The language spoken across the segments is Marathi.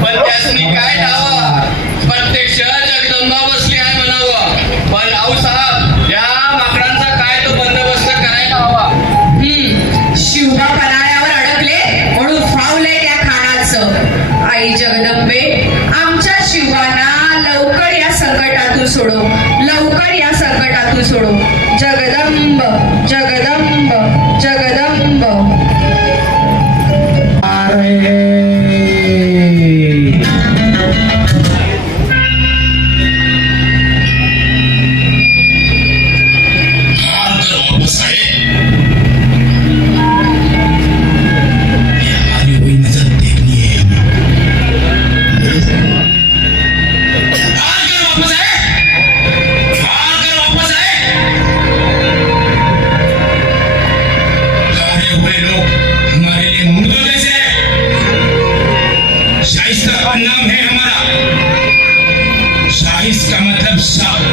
पण त्यासनी काय डावा प्रत्यक्ष जगदंबा बसली आहे म्हणावं. पण आऊसाहेब या माकडांचा काय तो बंदोबस्त करायला हवा. शिवबा पन्हाळ्यावर अडकले म्हणून फावलंय त्या खानाचं. आई जगदंबे आमच्या शिवाना लवकर या संकटातून सोडव, लवकर या संकटातून सोडव. जगदंब जगदंब जगदंब.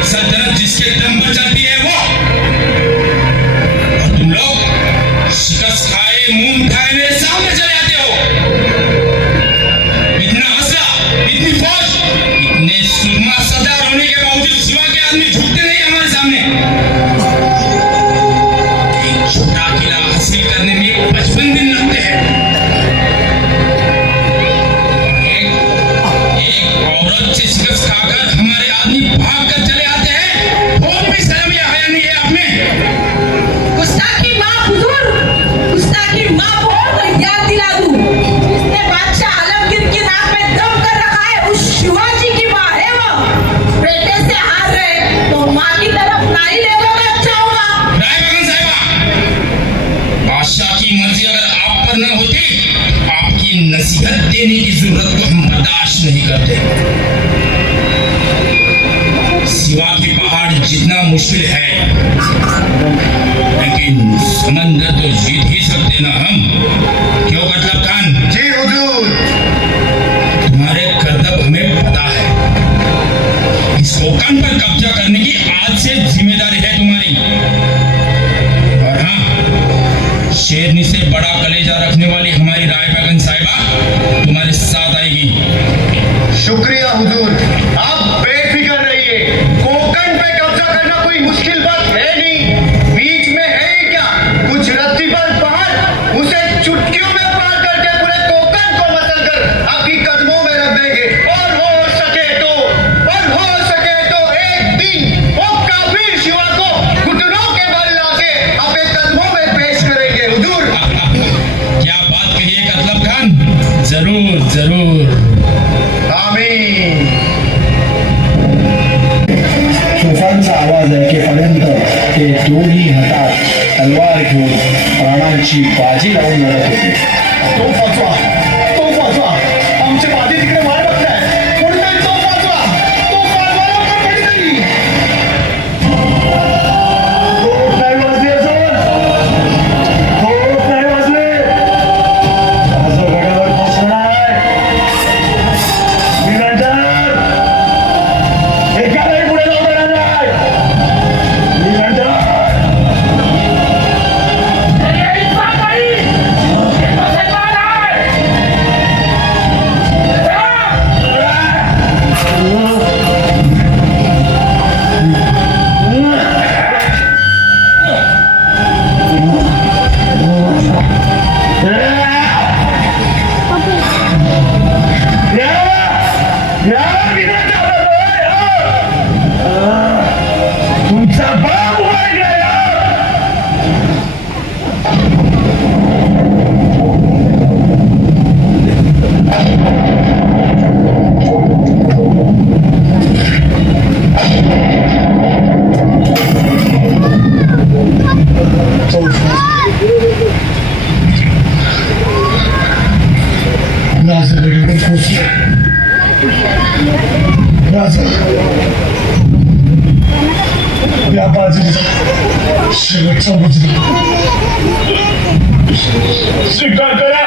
सल्तनत जिसके दम पर चलती है वो, और तुम लोग शिकस्त खाए मुंह खाए मेरे सामने चले आते हो. इतना हौसला, इतनी फौज, इतने सुरमा सरदार होने के बावजूद सिवा के आदमी झुकते नहीं हमारे सामने. एक छोटा किला हासिल करने में 55 दिन लगते हैं. एक औरत से शिकस्त खाकर हमारे आदमी भाग कर चले आते हैं. और भी शर्म या हया नहीं है आप में. गुस्ताखी माफ हुजूर, गुस्ताखी माफ हो तो याद दिला दूं. इसने बादशाह आलमगीर की नाक में दम कर रखा है. उस शिवाजी की माँ है वो. बेटे से हार रहे तो माँ की तरफ नहीं ले लोगे अच्छा होगा. राय बगन साहिबा, बादशाह की मर्जी अगर आप पर न होती, आपकी नसीहत देने की जरूरत को हम बर्दाश्त नहीं करते. सिवा के पहाड़ जितना मुश्किल है, लेकिन समंदर तो जीत ही सकते ना हम. क्यों कटलब खान? जी हुजूर. तुम्हारे करतब हमें पता है. इस कोकन पर कब्जा करने की आज से जिम्मेदारी है तुम्हारी. और हाँ, शेरनी से बड़ा कलेजा रखने वाली हमारी राय बेगम साहिबा तुम्हारे साथ आएगी. शुक्रिया हुजूर. आप बेफिक्र रहिए. कोकण पे कब्जा करना कोई मुश्किल बात है नहीं. बीच में है ही क्या, कुछ रत्ती पर पहाड़, उसे चुटकियों में पार करके पूरे कोकण को मसल कर आपकी कदमों में रख देंगे. और हो सके तो एक दिन वो काफिर शिवा को घुटनों के बल लाके अपने कदमों में पेश करेंगे हुजूर. क्या बात कही है कतलब खान? जरूर जरूर. आमीन. तुफानचा आवाज ऐकेपर्यंत ते दोन्ही हातात तलवार घेऊन प्राणांची बाजी लावून लढत होते. तो वाचवा, तो वाचवा. आमचे बाजी तिकडे वाट बघताय. कोणीतरी तो वाचवा, तो वाचवा लवकर कोणीतरी. होत नाही वाजले अजून, होत नाही वाजले. माझं गडावर पोचणार आहे. निरंतर एकालाही पुढे जाऊ देणार नाही. निरंतर अरे शेवटचा मुजरा स्वीकार करा.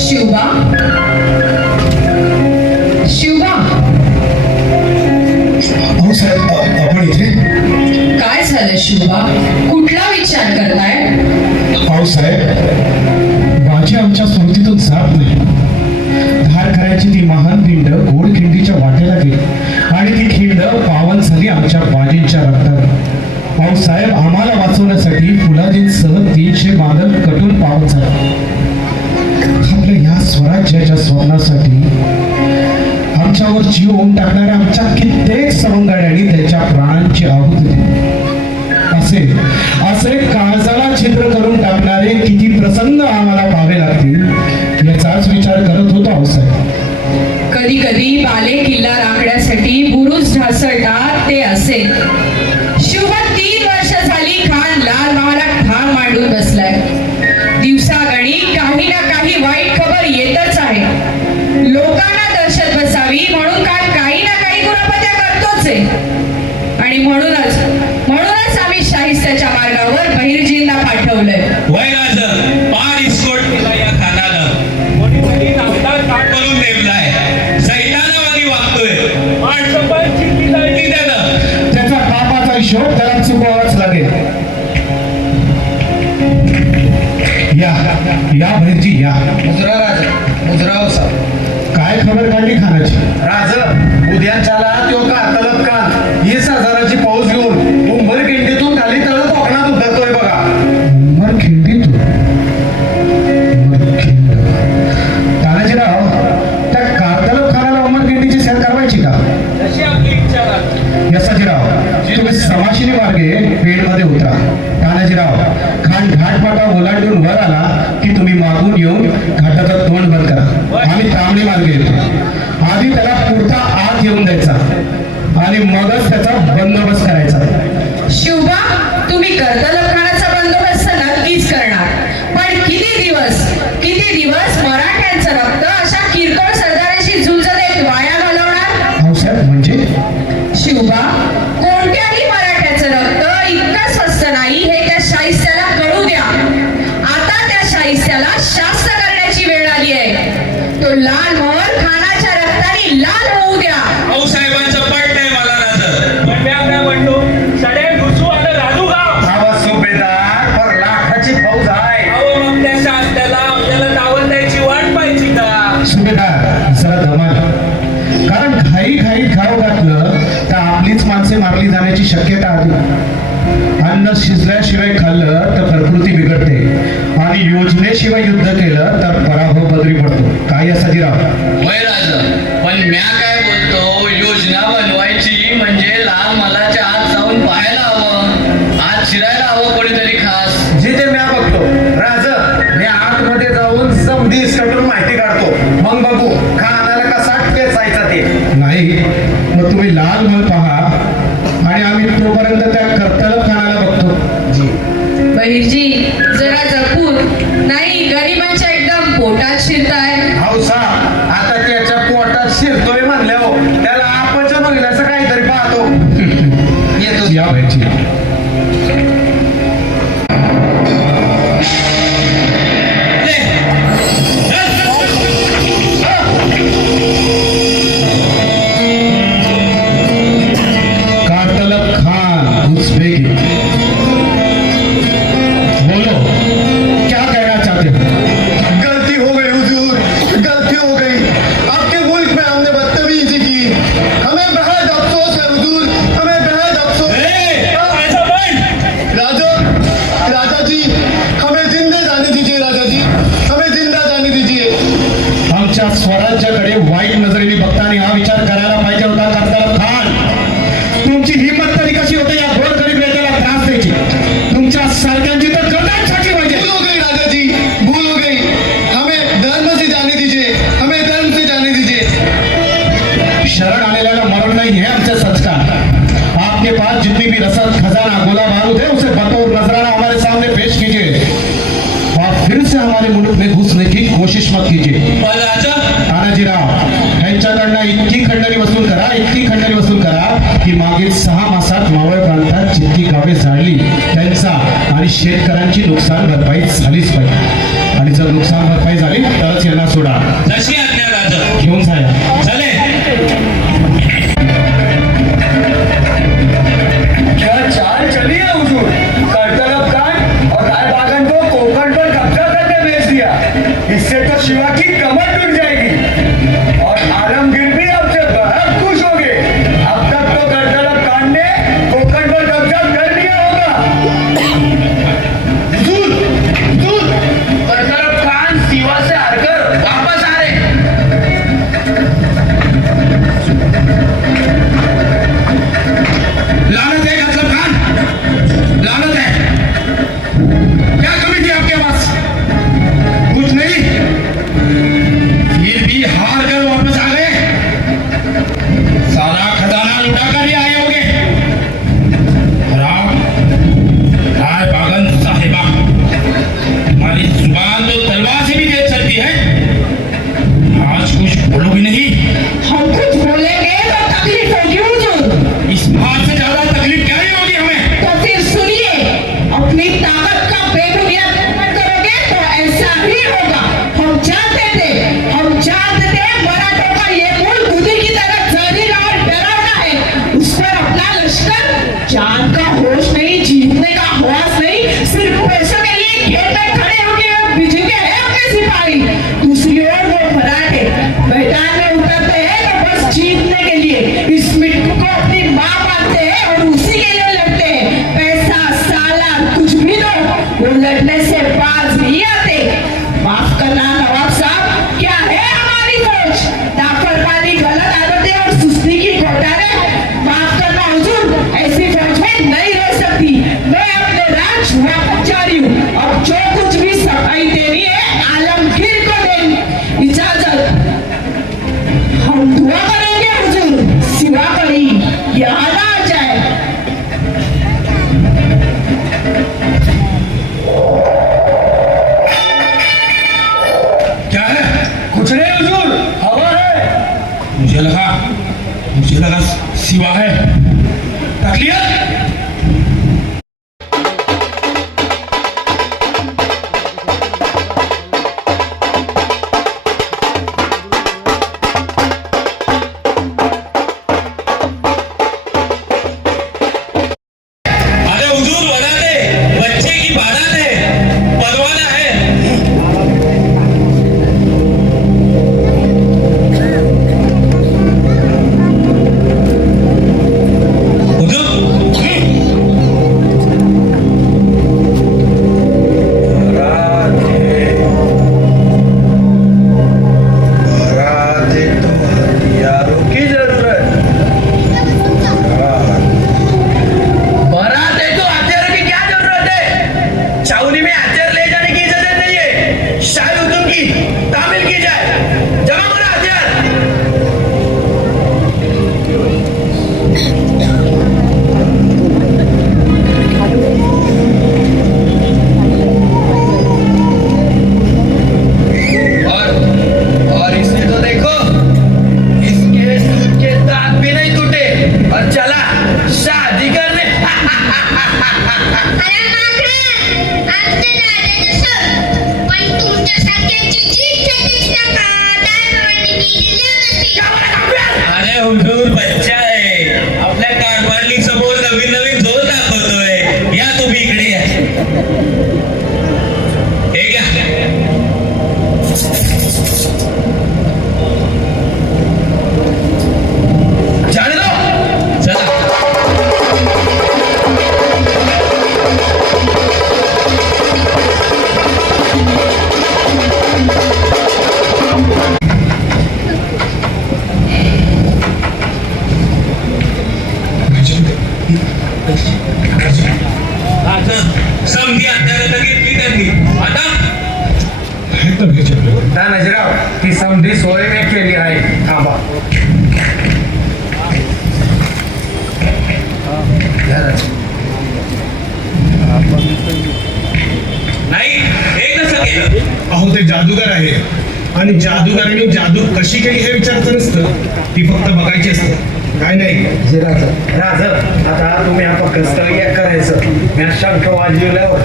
शिवबा शिवबा अहो साहेब आपण इथे. काय झालं शिवबा? कुठला विचार करताय? अहो साहेब बाजी आमच्या स्मृतीतून जात नाही. धार करायची ती महान खिंड गोड खिंडीच्या वाटेला गेली आणि ती खिंड पावन झाली आमच्या बाजींच्या रक्तात. अहो साहेब आम्हाला वाचवण्यासाठी फुलाजींसह 300 बांधव कटून पावन झाले. आपल्या या स्वराज्याच्या स्वप्नासाठी आमच्यावर जीव होऊन टाकणाऱ्या आमच्या कित्येक सवंगड्यांनी त्यांच्या प्राणांची आहुती दिली. असे काळजाला छिद्र करून टाकणारे किती प्रसंग आम्हाला पाहावे लागतील याचाच विचार करत होतो अहो साहेब. कधी कधी बाले किल्ला राखण्यासाठी बुरुज ढासळतात ते असे. शिवबा 3 वर्ष झाली खान लाल महालात ठाण मांडून बसलाय. दिवसागणी काही ना काही वाईट खबर येतच आहे. लोकांना दहशत बसावी म्हणून खान काही ना काही कुरापत्या करतोच आहे. आणि म्हणूनच आम्ही शाहिस्त्याच्या मार्गावर बहिर्जींना पाठवलंय. वय राज पार इस्कोट केला या खानाला. कोणीतरी नागदार ताट करून नेमलाय. सैतानावादी वागतोय. माणसं पण चिठ्ठी जायची त्यानं. त्याचा पापाचा हिशोब त्याला चुकवावाच लागेल. या बहिरजी या. मुजरा राजा मुजरा वसा. काय खबर काढली खानाची? राज उद्याच्याला तो कातलत कान 20,000ची फौज घेऊन उंबर खिंडीतून खाली तळ कोकणात उतरतोय बघा. उमर खिंडीतून? उमर खिंड. तानाजीराव त्या कारतलब खानाला उमर खिंडीची सैर करवायची का? जशी आपली इच्छा राहते. यसाजीराव तुम्ही समाशिनी मार्गे पेडमध्ये उतरा. तानाजीराव खान घाटपाटा ओलांडून वर आला की तुम्ही मागून येऊन घाटाचं तोंड बंद करा. आम्ही तांबडी मार्गे येतो. आधी त्याला पुरता आत येऊन द्यायचा आणि मगच त्याचा बंदोबस्त करायचा. शिवबा तुम्ही कर्तलब खानाचा बंदोबस्त नक्कीच करणार. पण किती दिवस मराठ्यांचं रक्त अशा किरकोळ सरदाराशी झुंज देत वाया घालवणार? हो साहेब म्हणजे? शिवबा कोणत्याही मराठ्याचं रक्त इतकं स्वस्त नाही हे त्या शाहिस्त्याला कळू द्या. आता त्या शाहिस्त्याला शास्त करण्याची वेळ आली आहे. तो लाल मोहर खानाच्या रक्ताने लाल होऊ द्या. भाऊसाहेबांचं पट नाही मला राज. पण म्या काय म्हणतो सडे घुसू आणि राजू गाव. आवाज सुभेदार पर लाखाची फौज आहे. अहो मग त्या शास्त्याला आपल्याला दावत द्यायची वाट पाहिजे का? सुभेदार जरा दमाल. कारण घाईत गाव घातलं तर आपलीच माणसे मारली जाण्याची शक्यता आली. अन्न शिजल्याशिवाय खाल्लं तर प्रकृती बिघडते आणि योजनेशिवाय युद्ध केलं तर पराभव बदरी पडतो. काय सजीराव? वय राज पण म्या काय बोलतो योजना बनवायची म्हणजे लाल मलाच्या आत जाऊन पाहायला हवं. आत शिरायला हवं कोणीतरी खास. जे म्या बघतो राज मी आतमध्ये जाऊन समधीस कटून माहिती काढतो. मग बघू खानाला कसा पेचायचा ते. नाही मग तुम्ही लाल महल पहा आणि आम्ही तोपर्यंत त्या कर्तलब खानाला बघतो. बहिर्जी जरा जपून. नाही गरिबांच्या एकदम पोटात शिरताय. हौसा आता त्याच्या पोटात शिरतोय म्हणल्यावर त्याला अपचन होईल असं काहीतरी पाहतो. येतो या व्हायची. कारतलब खान उज़्बेकी. बोलो क्या कहना चाहते हो? गलती हो गई हुजूर, गलती हो गई. आपके मुल्क में हमने बदतमीजी की. हमें बेहद अफसोस है हुजूर, हमें बेहद अफसोस. राजा राजा जी हमें जिंदे जाने दीजिए. राजा जी हमें जिंदा जाने दीजिए. आमच्या स्वराज्याकडे वाईट नजरेने बघताना हा विचार करायला पाहिजे होता कारतलब खान. तुमची हिंमत तरी कशी होते या गोरगरीब नेत्याला त्रास द्यायची? तुमच्या सारख्यांची तर गर्दन छाटली पाहिजे. भूल हो गई राजा जी, भूल हो गई. हमें धर्म से जाने दीजिए, हमें धर्म से जाने दीजिए. शरण आलेल्याला मरण नहीं है हमसे संस्कार. आपके पास जितनी भी रसद खजाना गोला बारूद है उसे बतौर नजराना हमारे सामने पेश कीजिए और फिर से हमारे मुल्क में घुसने की कोशिश मत मत कीजिए. पण राजा तानाजीराव यांच्याकडनं इतकी खंडणी वसूल करा की मागील 6 मासात मावळ प्रांतात जितकी गावे जाळली त्यांचा आणि शेतकऱ्यांची नुकसान भरपाई झालीच पाहिजे. आणि जर नुकसान भरपाई झाली तरच यांना सोडा. जशी आज्ञा राजा. घेऊन जाया. चले. क्या चाल चली है हुजूर? करतलब खान और राय बागन को कोकण पर कब्जा करने भेज दिया. इससे तो शिवा की कमर टूट जाएगी और आलमगीर भी आपसे बहुत खुश होंगे. अब तक तो करतलब खान ने कोकण पर कब्जा कर लिया होगा. हुजूर हुजूर करतलब खान सिवा से हारकर वापस आ रहे. लानत है मतलब खान, लानत है. क्या कमी थी आपके पास? कुछ नहीं. फिर भी हार कर वापस आ गए. सारा खजाना लुटा कर ही आए होंगे. राय बागन साहिबा, तुम्हारी जुबान तो तलवार से भी तेज चलती है. आज कुछ बोलोगी नहीं. हम कुछ बोलेंगे तो तकलीफ होगी हुजूर. इस बात से ज्यादा तकलीफ क्या ही होगी हमें. तो फिर सुनिए, अपनी ताकत का बेबुनियाद उपयोग करोगे तो ऐसा ही होगा. हम जानते थे मराठों का ये मूल बुद्धि की तरह जहरीला और डरावना है. उस पर अपना लश्कर जान का होश नहीं, जीतने का हौस नहीं, सिर्फ पैसों के लिए घेर में खड़े होके बिजके हैं अपने सिपाही. दूसरी ओर वो मराठे मैदान में उतरते हैं तो बस जीतने के लिए. इस मिट्टी को अपनी माँ मानते हैं और उसी के लिए लड़ते हैं. पैसा साला कुछ भी दो, वो लड़ने से बाज नहीं आते. माफ करना नवाब साहब, क्या है हमारी सोच? नाफरमानी, गलत आदतें और सुस्ती की कोठारें. माफ करना हुजूर, ऐसी फौज में नहीं रह सकती. मैं अपने राज वापस जा रही हूँ. अब जो कुछ भी सफाई देनी है आलमगीर को देनी. इजाजत. हम दुआ करेंगे हुजूर, सिवा कहीं यहाँ ना आ जाए. क्या है? कुछ नहीं हुजूर, हवा है. मुझे लगा सिवा है. तकलीफ. अरे हुजूर वरात है, बच्चे की बारात है, परवाना है. समधी अंधारात घेतली त्यांनी. आता तानाजीराव, ती समधी सोय मी केली आहे. थांबा. नाही हे कसं केलं? अहो ते जादूगार आहे. आणि जादूगारांनी जादू कशी केली हे विचारायचं नसतं, ती फक्त बघायची असते. काय नाही राज आता तुम्ही हा कस्तळ एक करायचं. मी शंख वाजवल्यावर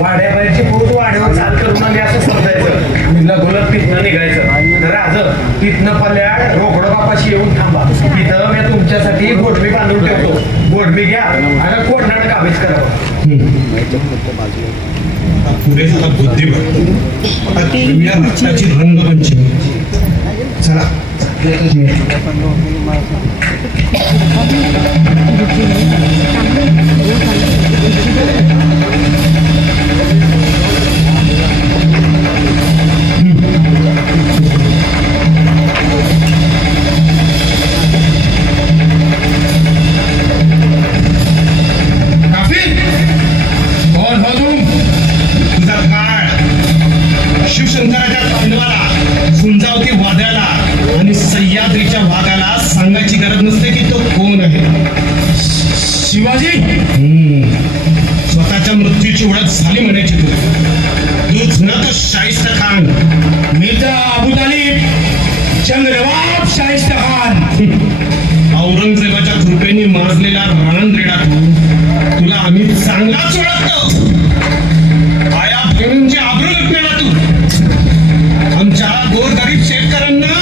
वाड्याबाहेरची पोत वाड्यावर चाल करून आली असं समजायचं. मी लगोलग तिथनं निघायचं. राज तिथनं पल्याड रोकडं बापाशी येऊन थांबा. तिथं मी तुमच्यासाठी गोडमी बांधून ठेवतो. गोडमी घ्या आणि कोडनाड काबीज करावं. पुढे झाला बुद्धिबळ, आता ठेवूया रक्ताची रंगपंचमी. चला काफिर, कौन हो तुम? तुझा काळ शिवशंकराच्या तांडवाला, झुंजावती वाद्याला आणि सह्याद्रीच्या वाघाला सांगायची गरज नसते की तो कोण आहे. शिवाजी? स्वतःच्या मृत्यूची ओळख झाली म्हणायची तूच ना तो शाहिस्ता खान. मिर्जा अबू तालिब, चंद्रबाब शाहिस्ता खान. औरंगजेबाच्या कृपेने माजलेला रणरेडा तुला आम्ही चांगलाच ओळखतो. आया बहिणींची आबरू लुटणारा तू. आमच्या गोरगरीब शेतकऱ्यांना